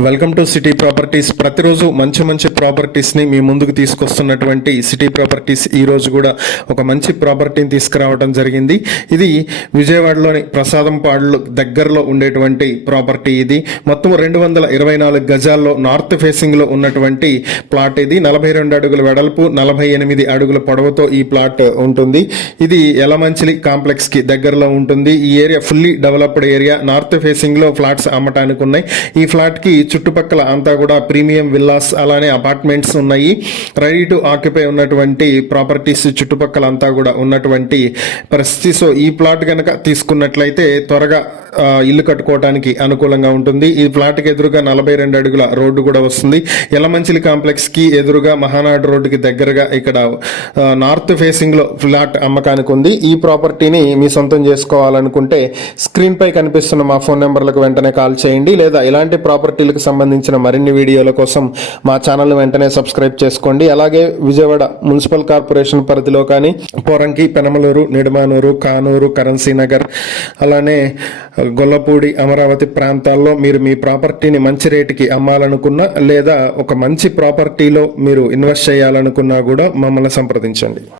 Welcome to city properties ప్రతిరోజు మంచి మంచి ప్రాపర్టీస్ని మీ ముందుకు తీసుకొస్తున్నటువంటి సిటీ ప్రాపర్టీస్ ఈరోజు కూడా ఒక మంచి ప్రాపర్టీని తీసుకురావడం జరిగింది. ఇది విజయవాడలోని ప్రసాదం పాడులు దగ్గరలో ఉండేటువంటి ప్రాపర్టీ ఇది. మొత్తం రెండు వందల ఇరవై నాలుగు గజాల్లో నార్త్ ఫేసింగ్లో ఉన్నటువంటి ప్లాట్ ఇది. నలభై రెండు అడుగుల వెడల్పు నలభై ఎనిమిది అడుగుల పొడవుతో ఈ ప్లాట్ ఉంటుంది. ఇది ఎలమంచిలి కాంప్లెక్స్కి దగ్గరలో ఉంటుంది. ఈ area fully developed area north ఫేసింగ్లో ఫ్లాట్స్ అమ్మటానికి ఉన్నాయి. ఈ ఫ్లాట్కి చుట్టుపక్కల అంతా కూడా ప్రీమియం విల్లాస్ అలానే అపార్ట్మెంట్స్ ఉన్నాయి. రెడీ టు ఆక్యుపై ఉన్నటువంటి ప్రాపర్టీస్ చుట్టుపక్కల అంతా కూడా ఉన్నటువంటి పరిస్థితి. సో ఈ ప్లాట్ కనుక తీసుకున్నట్లయితే త్వరగా ఇల్లు కట్టుకోవడానికి అనుకూలంగా ఉంటుంది. ఈ ఫ్లాట్కి ఎదురుగా నలభై రెండు అడుగుల రోడ్డు కూడా వస్తుంది. ఎలమంచిలి కాంప్లెక్స్కి ఎదురుగా మహానాడు రోడ్డుకి దగ్గరగా ఇక్కడ నార్త్ ఫేసింగ్లో ఫ్లాట్ అమ్మకానికి ఉంది. ఈ ప్రాపర్టీని మీ సొంతం చేసుకోవాలనుకుంటే స్క్రీన్పై కనిపిస్తున్న మా ఫోన్ నెంబర్లకు వెంటనే కాల్ చేయండి. లేదా ఇలాంటి ప్రాపర్టీలకు సంబంధించిన మరిన్ని వీడియోల కోసం మా ఛానల్ వెంటనే సబ్స్క్రైబ్ చేసుకోండి. అలాగే విజయవాడ మున్సిపల్ కార్పొరేషన్ పరిధిలో కానీ పోరంకి పెనమలూరు నిడమానూరు కానూరు కరెన్సీ నగర్ అలానే గొల్లపూడి అమరావతి ప్రాంతాల్లో మీరు మీ ప్రాపర్టీని మంచి రేటుకి అమ్మాలనుకున్నా లేదా ఒక మంచి ప్రాపర్టీలో మీరు ఇన్వెస్ట్ చేయాలనుకున్నా కూడా మమ్మల్ని సంప్రదించండి.